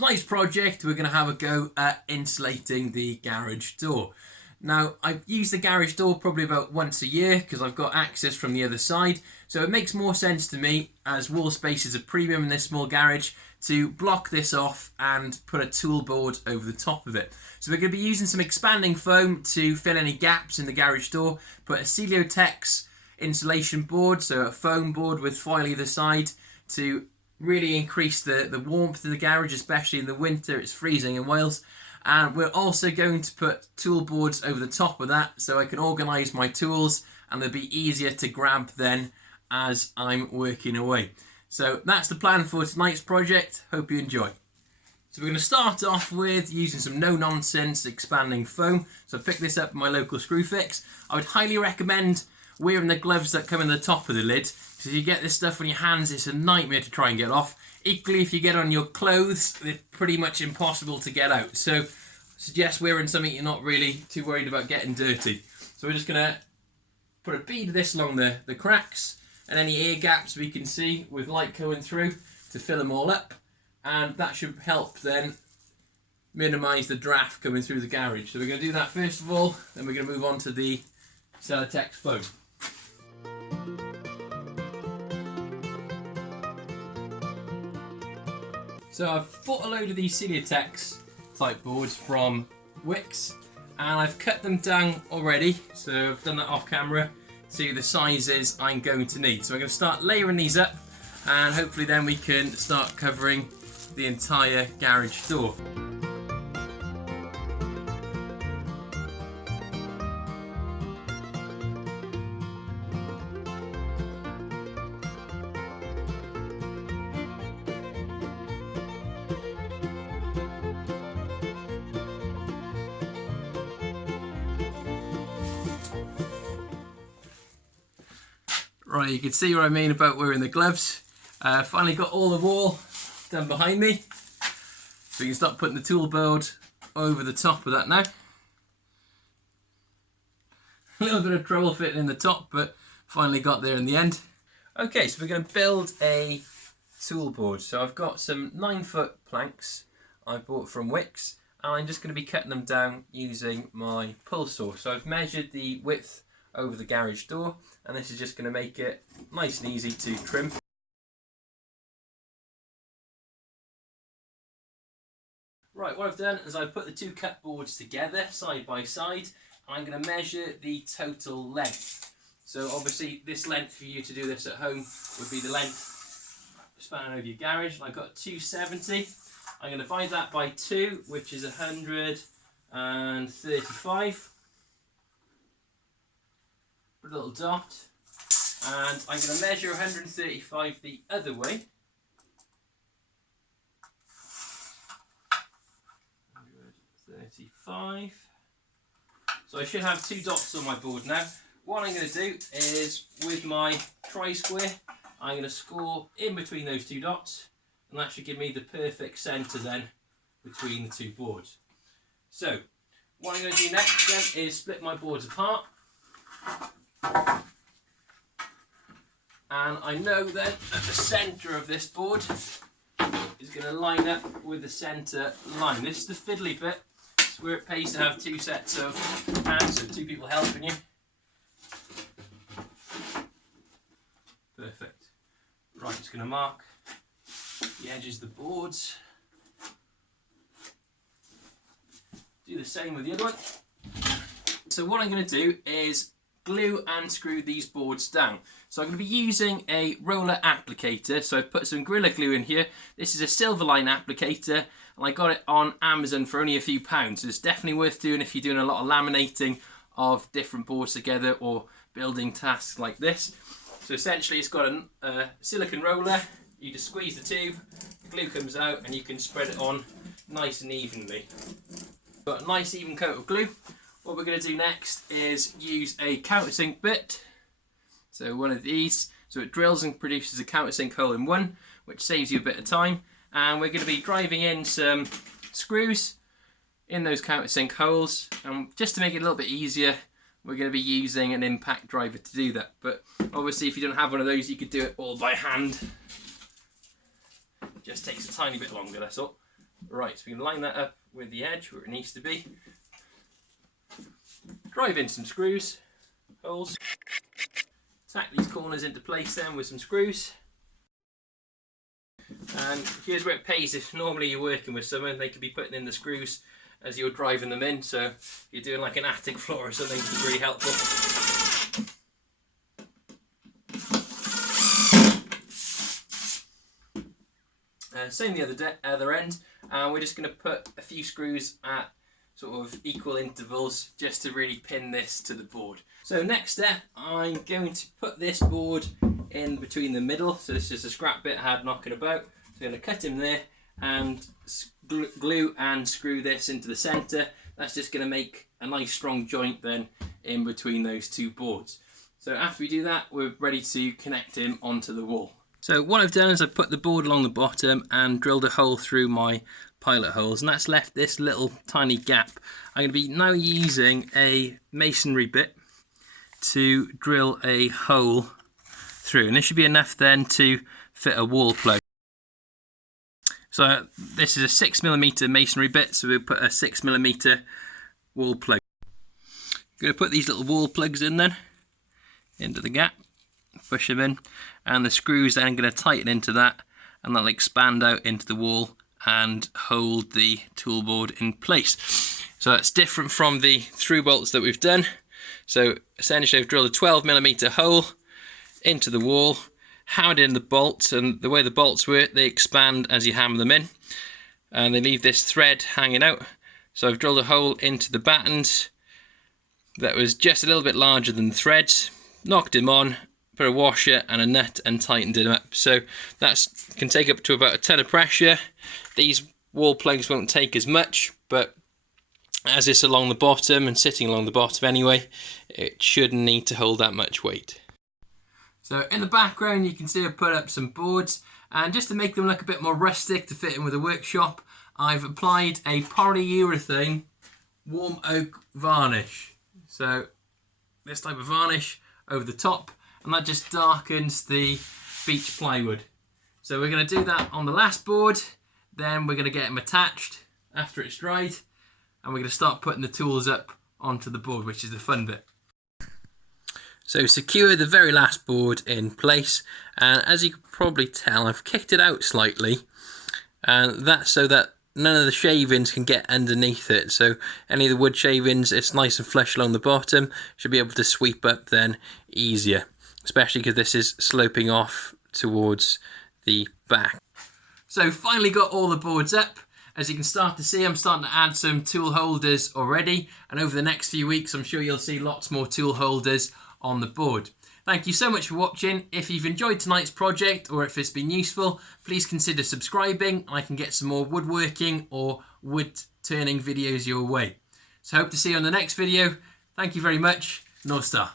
Tonight's project, we're going to have a go at insulating the garage door. Now, I've used the garage door probably about once a year because I've got access from the other side, so it makes more sense to me, as wall space is a premium in this small garage, to block this off and put a tool board over the top of it. So we're going to be using some expanding foam to fill any gaps in the garage door, put a Celotex insulation board, so a foam board with foil either side, to really increase the warmth of the garage, especially in the winter. It's freezing in Wales. And we're also going to put tool boards over the top of that so I can organise my tools and they'll be easier to grab then as I'm working away. So that's the plan for tonight's project. Hope you enjoy. So we're going to start off with using some no-nonsense expanding foam. So I picked this up at my local Screwfix. I would highly recommend wearing the gloves that come in the top of the lid, because if you get this stuff on your hands, it's a nightmare to try and get off. Equally, if you get on your clothes, they're pretty much impossible to get out. So I suggest wearing something you're not really too worried about getting dirty. So we're just going to put a bead of this along the cracks and any air gaps we can see with light coming through to fill them all up. And that should help then minimise the draft coming through the garage. So we're going to do that first of all, then we're going to move on to the Celotex foam. So I've bought a load of these Celotex type boards from Wix and I've cut them down already, so I've done that off camera to the sizes I'm going to need. So I'm going to start layering these up and hopefully then we can start covering the entire garage door. Right, you can see what I mean about wearing the gloves. Finally got all the wall done behind me. So you can start putting the tool board over the top of that now. A little bit of trouble fitting in the top, but finally got there in the end. Okay, so we're going to build a tool board. So I've got some 9-foot planks I bought from Wix, and I'm just going to be cutting them down using my pull saw. So I've measured the width over the garage door, and this is just going to make it nice and easy to trim. Right, what I've done is I've put the two cut boards together side by side, and I'm going to measure the total length. So obviously this length for you to do this at home would be the length spanning over your garage, and I've got 270. I'm going to divide that by 2, which is 135. Put a little dot, and I'm going to measure 135 the other way. 135. So I should have 2 dots on my board now. What I'm going to do is, with my tri-square, I'm going to score in between those 2 dots, and that should give me the perfect centre then between the 2 boards. So what I'm going to do next then is split my boards apart. And I know then that the centre of this board is going to line up with the centre line. This is the fiddly bit. It's where it pays to have 2 sets of hands, so 2 people helping you. Perfect. Right, just going to mark the edges of the boards. Do the same with the other one. So what I'm going to do is glue and screw these boards down. So I'm going to be using a roller applicator. So I've put some Gorilla Glue in here. This is a Silverline applicator, and I got it on Amazon for only a few pounds. So it's definitely worth doing if you're doing a lot of laminating of different boards together or building tasks like this. So essentially it's got a silicone roller. You just squeeze the tube, the glue comes out, and you can spread it on nice and evenly. Got a nice even coat of glue. What we're going to do next is use a countersink bit. So one of these, so it drills and produces a countersink hole in one, which saves you a bit of time. And we're going to be driving in some screws in those countersink holes, and just to make it a little bit easier, we're going to be using an impact driver to do that. But obviously if you don't have one of those, you could do it all by hand. It just takes a tiny bit longer, that's all. Right, so we can line that up with the edge where it needs to be. Drive in some screws, holes. Tack these corners into place then with some screws. And here's where it pays if normally you're working with someone, they could be putting in the screws as you're driving them in, so if you're doing like an attic floor or something, it's really helpful. Same the other end, and we're just going to put a few screws at sort of equal intervals just to really pin this to the board. So next step, I'm going to put this board in between the middle, so this is a scrap bit I had knocking about. So I'm going to cut him there and glue and screw this into the centre. That's just going to make a nice strong joint then in between those two boards. So after we do that, we're ready to connect him onto the wall. So what I've done is I've put the board along the bottom and drilled a hole through my pilot holes, and that's left this little tiny gap. I'm going to be now using a masonry bit to drill a hole through, and this should be enough then to fit a wall plug. So this is a 6mm masonry bit, so we'll put a 6mm wall plug. I'm going to put these little wall plugs in then, into the gap, push them in, and the screws then going to tighten into that, and that'll expand out into the wall and hold the tool board in place. So that's different from the through bolts that we've done. So essentially I've drilled a 12mm hole into the wall, hammered in the bolts, and the way the bolts work, they expand as you hammer them in, and they leave this thread hanging out. So I've drilled a hole into the battens that was just a little bit larger than the threads, knocked him on, put a washer and a nut and tightened it up. So that can take up to about a ton of pressure. These wall plugs won't take as much, but as it's along the bottom and sitting along the bottom anyway, it shouldn't need to hold that much weight. So in the background you can see I've put up some boards, and just to make them look a bit more rustic to fit in with a workshop, I've applied a polyurethane warm oak varnish. So this type of varnish over the top, and that just darkens the beech plywood. So we're going to do that on the last board, then we're going to get them attached after it's dried, and we're going to start putting the tools up onto the board, which is the fun bit. So secure the very last board in place, and as you can probably tell, I've kicked it out slightly, and that's so that none of the shavings can get underneath it. So any of the wood shavings, it's nice and flush along the bottom, should be able to sweep up then easier, especially because this is sloping off towards the back. So finally got all the boards up. As you can start to see, I'm starting to add some tool holders already, and over the next few weeks I'm sure you'll see lots more tool holders on the board. Thank you so much for watching. If you've enjoyed tonight's project, or if it's been useful, please consider subscribing, and I can get some more woodworking or wood turning videos your way. So hope to see you on the next video. Thank you very much. North Star.